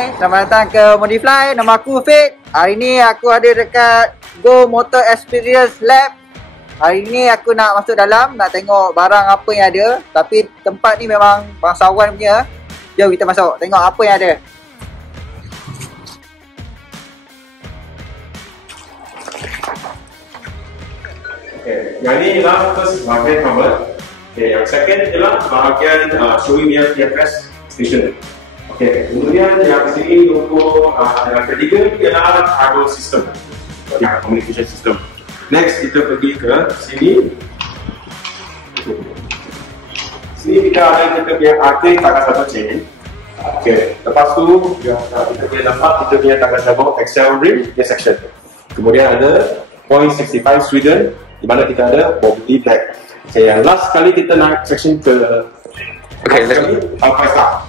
Hai, selamat datang ke ModiFLY. Nama aku Fit. Hari ni aku ada dekat Go Motor Experience Lab. Hari ni aku nak masuk dalam, nak tengok barang apa yang ada. Tapi tempat ni memang bangsawan punya. Jom kita masuk, tengok apa yang ada. Okay, yang ini ialah first bahagian cover. Okay, yang second ialah bahagian showing your PFS station. Okay, kemudian yang sini untuk yang ketiga ialah audio system, ya, communication system. Next kita pergi ke sini. Sini kita ada kita punya arting tangga satu chain. Okay, lepas tu kita boleh nampak kita punya tangga satu Excel ring dia section. Kemudian ada 0.65 Sweden, di mana kita ada mobility black. Okay, yang last kali kita naik section ke Alpha.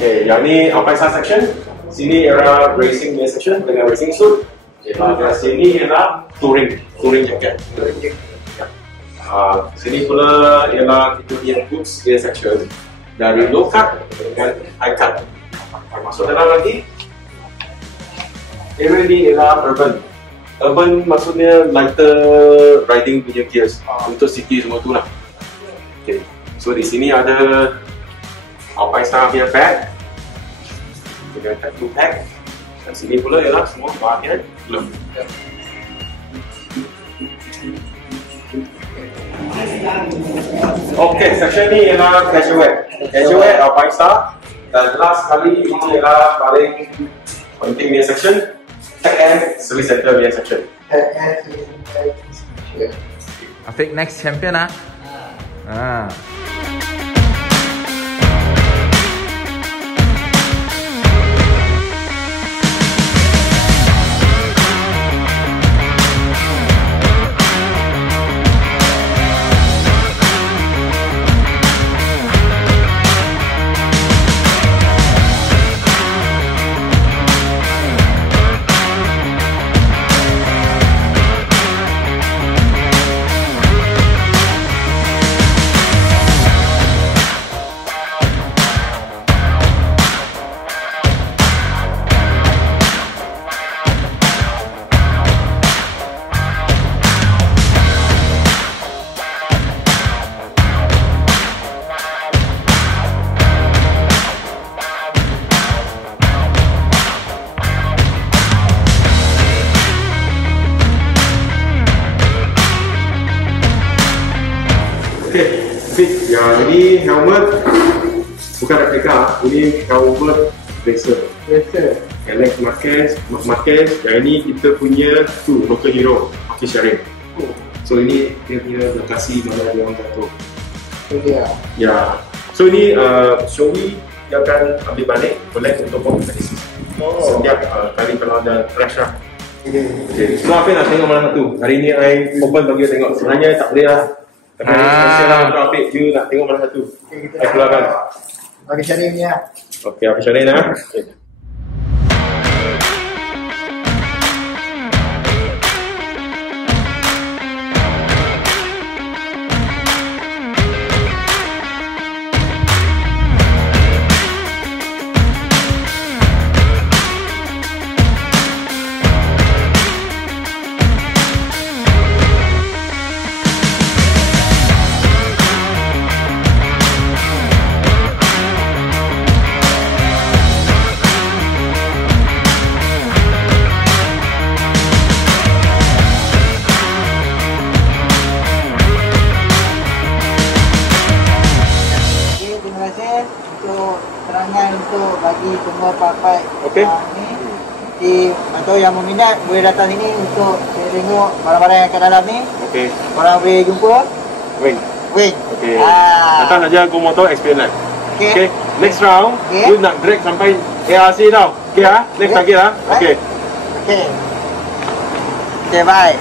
Okay, yang ni Alpha section. Sini era racing section dengan racing suit. Okay, bahagian sini ialah touring jacket. Sini pula ialah kita punya boots gear section dari low cut dengan high cut. Masuk dalam lagi. Area ni ialah urban maksudnya lighter riding punya gears untuk city semua tu lah. Okay. So di sini ada Alpine Star punya pad dengan tattoo pack. Dan sini pula ialah semua bahagian glove. Okay, section ni ialah casual Alpine Star. Dan last kali ini ialah paling penting punya section, and service center punya section. Afiq next champion ah. Okay, yang ini helmet bukan replika, ini helmet racer. Alex Marquez. Yang ini kita punya local hero, Maki Sharing. So ini dia punya lokasi mana dia orang jatuh. Ya. So ini Showy dia akan ambil balik untuk buat analisis. Setiap kali kalau ada crash lah. Okay. So apa nak tengok mana satu? Hari ni I open bagi tengok. Sebenarnya tak boleh lah. Tapi spesial lah untuk Afiq, you nak tengok mana satu? Saya keluarkan. Bagi Syarif ni lah. Okay, Afiq Syarif lah. Okay. Untuk bagi semua part-part ni. Jadi atau yang berminat boleh datang sini untuk tengok barang-barang yang kat dalam ni. Okey. Korang boleh jumpa Wing. Okey. Datang saja Go Motor Experience. Okey. Next round you nak drag sampai ARC tau. Okey ah. Next target ah. Okey. Okey, bye.